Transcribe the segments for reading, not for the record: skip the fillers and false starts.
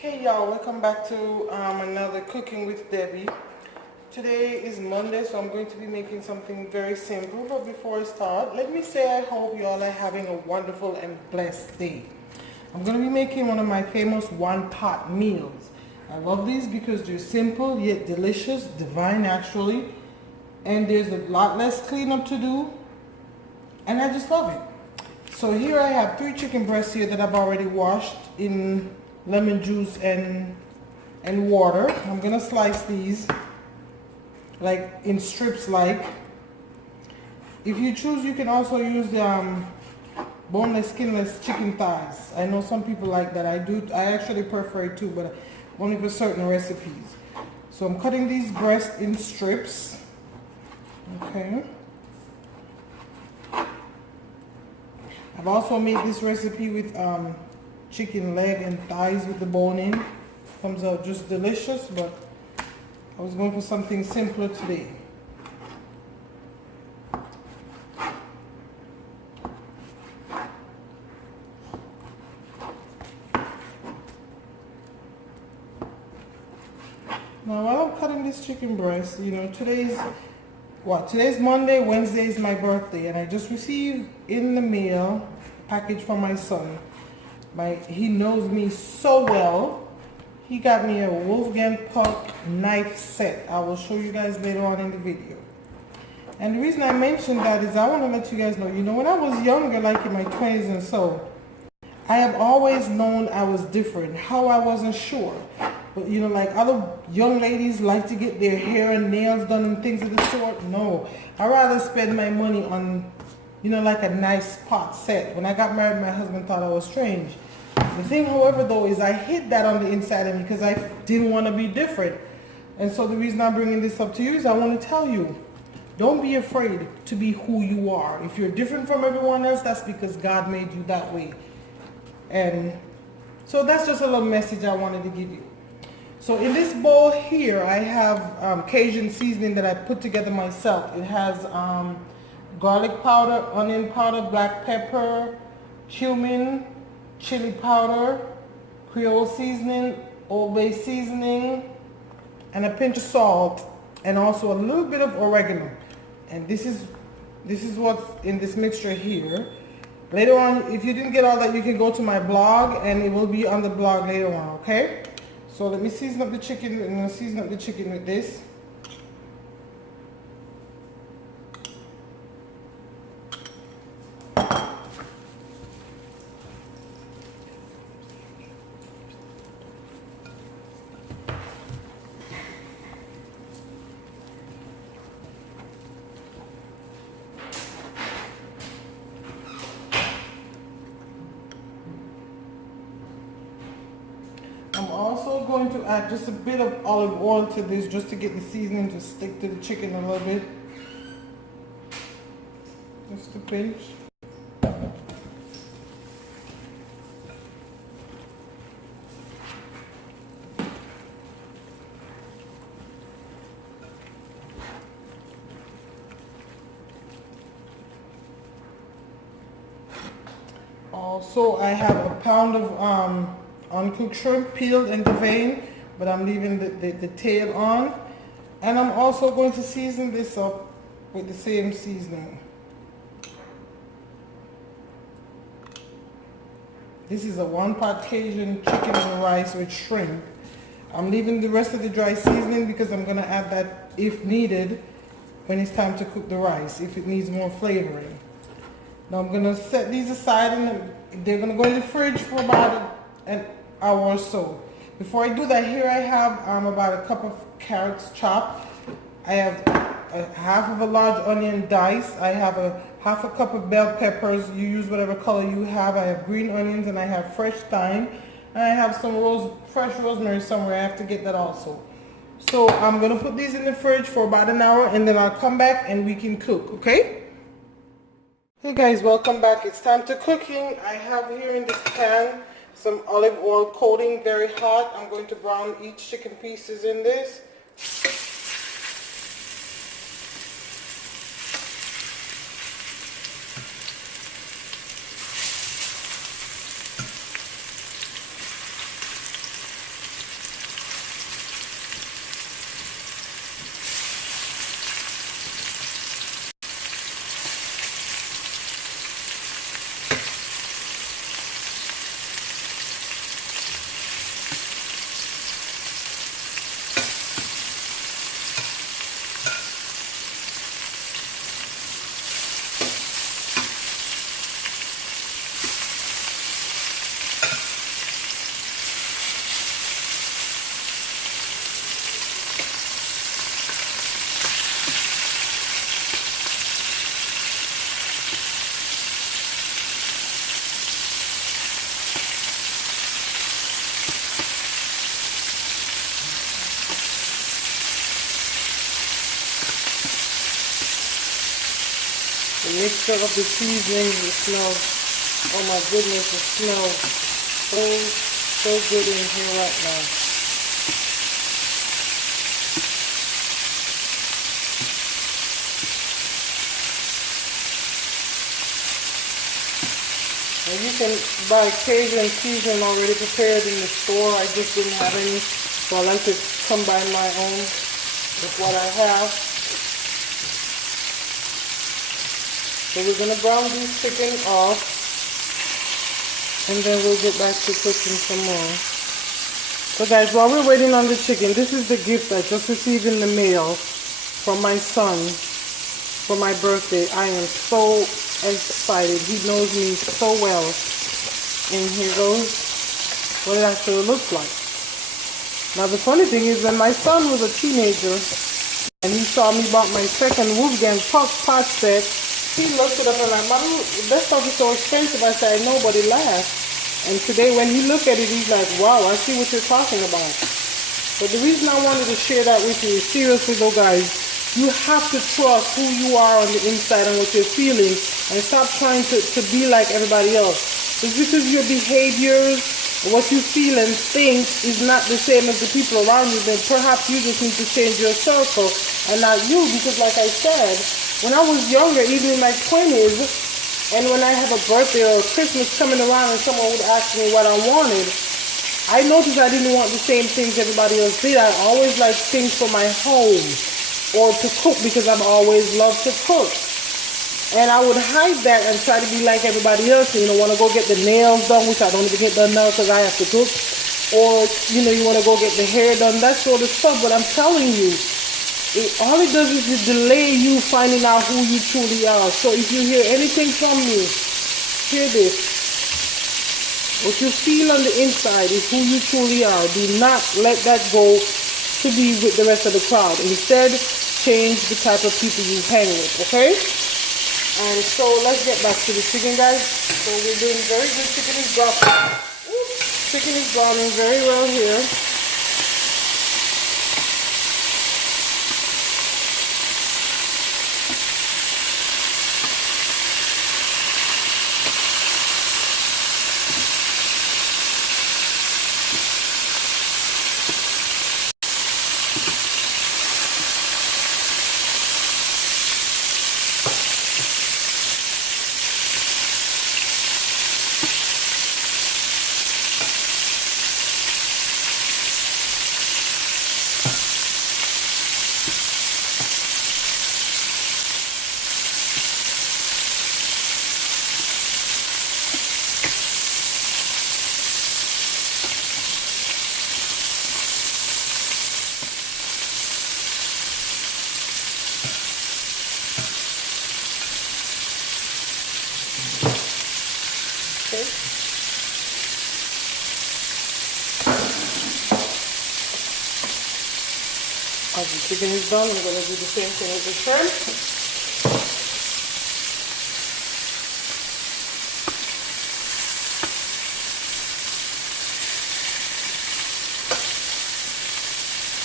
Hey y'all, welcome back to another Cooking with Debbie. Today is Monday, so I'm going to be making something very simple. But before I start, let me say I hope y'all are having a wonderful and blessed day. I'm going to be making one of my famous one-pot meals. I love these because they're simple yet delicious, divine actually, and there's a lot less cleanup to do, and I just love it. So here I have 3 chicken breasts here that I've already washed in lemon juice and water. I'm gonna slice these like in strips. Like, if you choose, you can also use the boneless, skinless chicken thighs. I know some people like that. I actually prefer it too, but only for certain recipes. So I'm cutting these breasts in strips. Okay. I've also made this recipe with chicken leg and thighs with the bone in. Comes out just delicious, but I was going for something simpler today. Now while I'm cutting this chicken breast, you know, today's Monday, Wednesday is my birthday, and I just received in the mail a package from my son. He knows me so well. He got me a Wolfgang Puck knife set. I will show you guys later on in the video. And the reason I mentioned that is I want to let you guys know, you know, when I was younger, like in my 20s and so, I have always known I was different. How I wasn't sure. But you know, like other young ladies like to get their hair and nails done and things of the sort. No, I rather spend my money on, you know, like a nice pot set. When I got married, my husband thought I was strange. The thing, however, though, is I hid that on the inside of me because I didn't want to be different. And so the reason I'm bringing this up to you is I want to tell you, don't be afraid to be who you are. If you're different from everyone else, that's because God made you that way. And so that's just a little message I wanted to give you. So in this bowl here, I have Cajun seasoning that I put together myself. It has garlic powder, onion powder, black pepper, cumin, chili powder, Creole seasoning, Old Bay seasoning, and a pinch of salt, and also a little bit of oregano. And this is what's in this mixture here. Later on, if you didn't get all that, you can go to my blog, and it will be on the blog later on, okay? So let me season up the chicken. I'm going to season up the chicken with this. I'm also going to add just a bit of olive oil to this just to get the seasoning to stick to the chicken a little bit. Just a pinch. Also, I have a pound of uncooked shrimp, peeled and deveined, but I'm leaving the tail on. And I'm also going to season this up with the same seasoning. This is a one-pot Cajun chicken and rice with shrimp. I'm leaving the rest of the dry seasoning because I'm going to add that if needed when it's time to cook the rice, if it needs more flavoring. Now I'm going to set these aside, and they're going to go in the fridge for about an hour or so. Before I do that, here I have about a cup of carrots chopped. I have a half of a large onion diced. I have a half a cup of bell peppers. You use whatever color you have. I have green onions, and I have fresh thyme, and I have some fresh rosemary somewhere. I have to get that also. So I'm going to put these in the fridge for about an hour, and then I'll come back and we can cook, okay? Hey guys, welcome back. It's time to cooking. I have here in this pan some olive oil coating, very hot. I'm going to brown each chicken pieces in this. The mixture of the seasonings, it smells, oh my goodness, it smells so good in here right now. And you can buy Cajun seasoning already prepared in the store. I just didn't have any, so I like to combine my own with what I have. So we're going to brown this chicken off, and then we'll get back to cooking some more. So guys, while we're waiting on the chicken, this is the gift I just received in the mail from my son for my birthday. I am so excited. He knows me so well. And here goes what it actually looks like. Now the funny thing is, when my son was a teenager and he saw me bought my second Wolfgang pot set, he looked it up and like, Mommy, that stuff is so expensive. I said, I know, but he laughed. And today when he looked at it, he's like, wow, I see what you're talking about. But the reason I wanted to share that with you is, seriously though guys, you have to trust who you are on the inside and what you're feeling, and stop trying to be like everybody else. Just because your behaviors, what you feel and think is not the same as the people around you, then perhaps you just need to change your circle and not you. Because like I said, when I was younger, even in my 20s, and when I have a birthday or Christmas coming around and someone would ask me what I wanted, I noticed I didn't want the same things everybody else did. I always liked things for my home or to cook, because I've always loved to cook. And I would hide that and try to be like everybody else. You know, want to go get the nails done, which I don't even get done now because I have to cook. Or, you know, you want to go get the hair done, that sort of stuff. But I'm telling you, all it does is to delay you finding out who you truly are. So if you hear anything from me, hear this. What you feel on the inside is who you truly are. Do not let that go to be with the rest of the crowd. Instead, change the type of people you hang with, okay? And so let's get back to the chicken, guys. So we're doing very good. Chicken is browning. Chicken is browning very well here. Okay. As the chicken is done, we're going to do the same thing with the shrimp.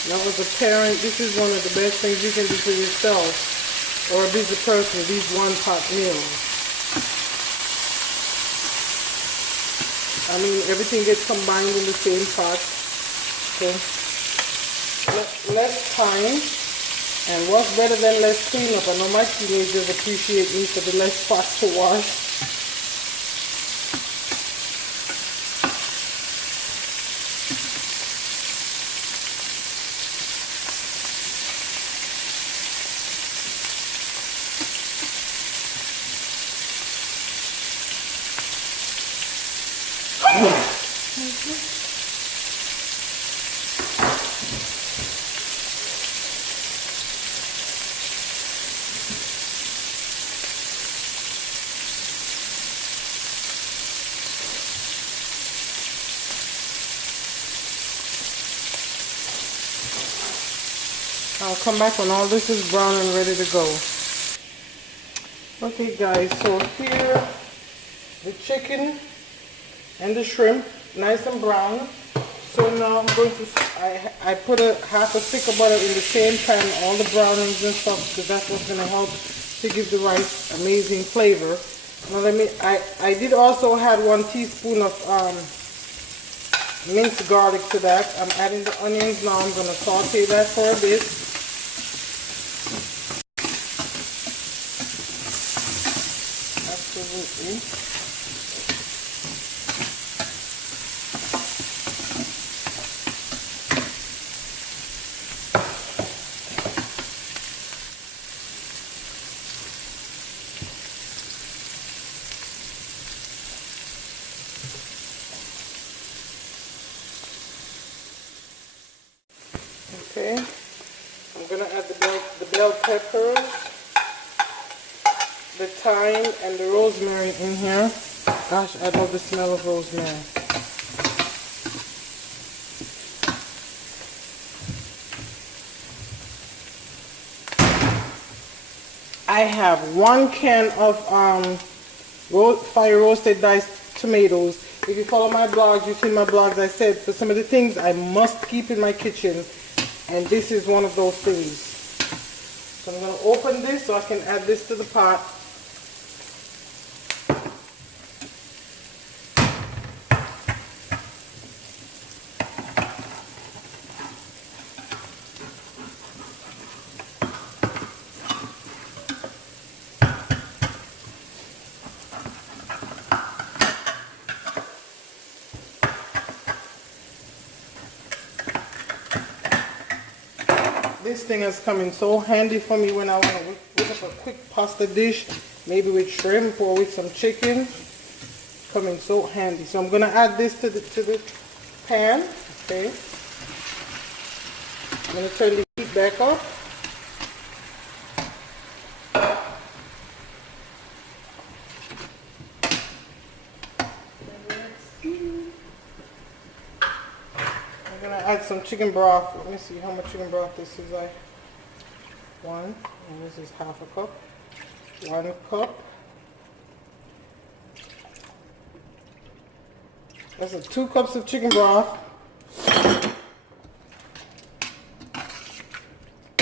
Now as a parent, this is one of the best things you can do for yourself or a busy person, these one-pot meals. I mean, everything gets combined in the same pot. So less time, and what's better than less cleanup? I know my teenagers appreciate me for the less pots to wash. I'll come back when all this is brown and ready to go. Okay guys, so here the chicken and the shrimp, nice and brown. So now I'm going to, I put half a stick of butter in the same pan, all the brownings and stuff, because that's what's going to help to give the rice amazing flavor. Now let me, I did also add 1 teaspoon of minced garlic to that. I'm adding the onions now. I'm going to saute that for a bit. Absolutely. Okay, I'm gonna add the bell peppers, the thyme, and the rosemary in here. Gosh, I love the smell of rosemary. I have 1 can of fire roasted diced tomatoes. If you follow my blogs, you see my blogs, I said for some of the things I must keep in my kitchen, and this is one of those things. So I'm going to open this so I can add this to the pot. This thing has come in so handy for me when I want to whip up a quick pasta dish, maybe with shrimp or with some chicken. Come in so handy. So I'm going to add this to the pan. Okay. I'm going to turn the heat back up. I'm going to add some chicken broth. Let me see how much chicken broth this is. 1, and this is half a cup. 1 cup. That's 2 cups of chicken broth. I'm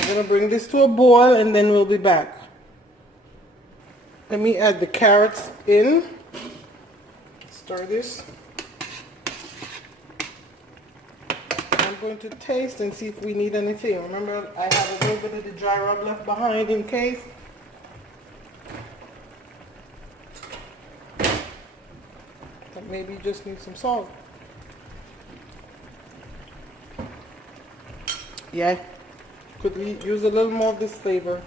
going to bring this to a boil and then we'll be back. Let me add the carrots in. Stir this. I'm going to taste and see if we need anything. Remember, I have a little bit of the dry rub left behind in case. But maybe you just need some salt. Yeah, could we use a little more of this flavor?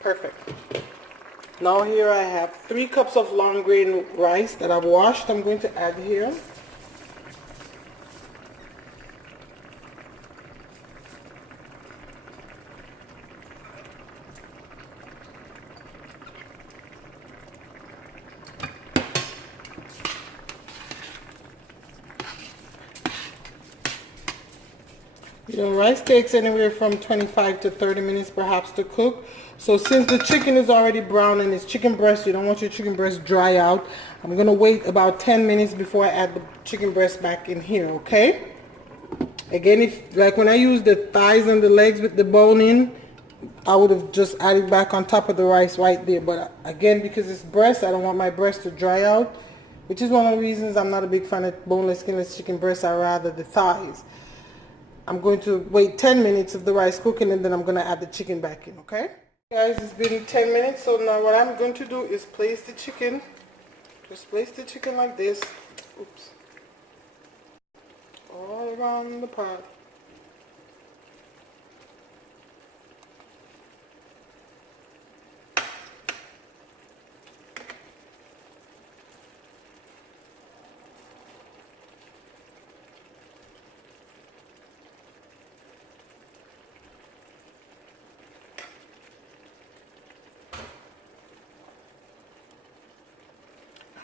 Perfect. Now here I have 3 cups of long grain rice that I've washed. I'm going to add here. You know, rice takes anywhere from 25 to 30 minutes perhaps to cook. So since the chicken is already brown and it's chicken breast, you don't want your chicken breast dry out. I'm going to wait about 10 minutes before I add the chicken breast back in here, okay? Again, if like when I use the thighs and the legs with the bone in, I would have just added back on top of the rice right there. But again, because it's breast, I don't want my breast to dry out, which is one of the reasons I'm not a big fan of boneless, skinless chicken breast. I rather the thighs. I'm going to wait 10 minutes of the rice cooking and then I'm going to add the chicken back in, okay? Guys, it's been 10 minutes, so now what I'm going to do is place the chicken. Just place the chicken like this. Oops. All around the pot.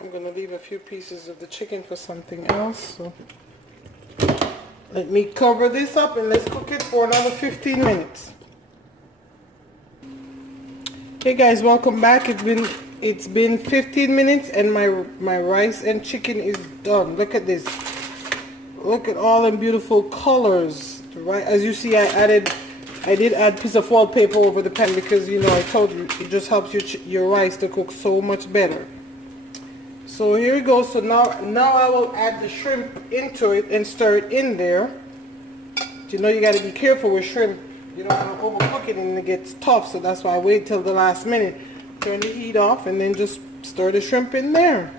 I'm going to leave a few pieces of the chicken for something else. So Let me cover this up and let's cook it for another 15 minutes. Hey guys, welcome back. It's been 15 minutes and my rice and chicken is done. Look at this. Look at all the beautiful colors. Right, as you see, I did add a piece of wallpaper over the pan because, you know, I told you it just helps your rice to cook so much better. So here we go. So now I will add the shrimp into it and stir it in there. You know, you got to be careful with shrimp. You don't want to overcook it and it gets tough. So that's why I wait till the last minute. Turn the heat off and then just stir the shrimp in there.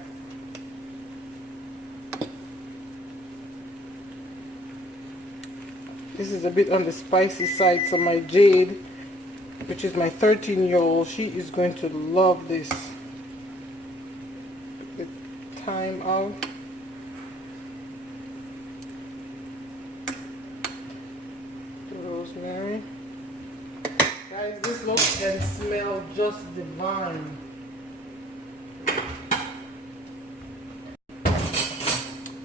This is a bit on the spicy side, so my Jade, which is my 13-year-old, she is going to love this. The thyme out. Rosemary. Guys, this looks and smells just divine.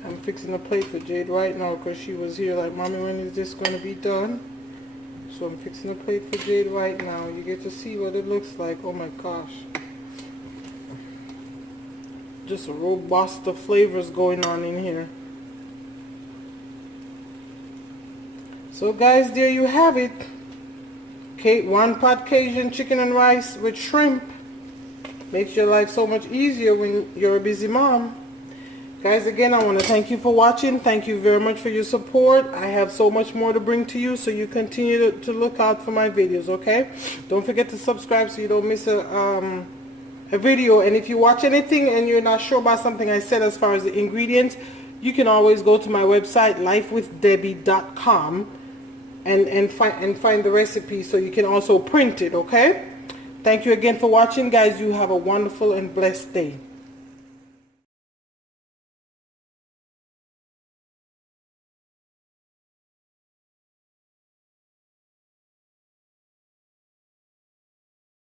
I'm fixing a plate for Jade right now because she was here like, Mommy, when is this going to be done? So I'm fixing a plate for Jade right now. You get to see what it looks like. Oh my gosh. Just a robust of flavors going on in here. So guys, there you have it. One pot Cajun chicken and rice with shrimp. Makes your life so much easier when you're a busy mom. Guys, again, I want to thank you for watching. Thank you very much for your support. I have so much more to bring to you, so you continue to look out for my videos, okay? Don't forget to subscribe so you don't miss a video. And if you watch anything and you're not sure about something I said as far as the ingredients, you can always go to my website, lifewithdebbie.com, and find the recipe, so you can also print it, okay? Thank you again for watching, guys. You have a wonderful and blessed day.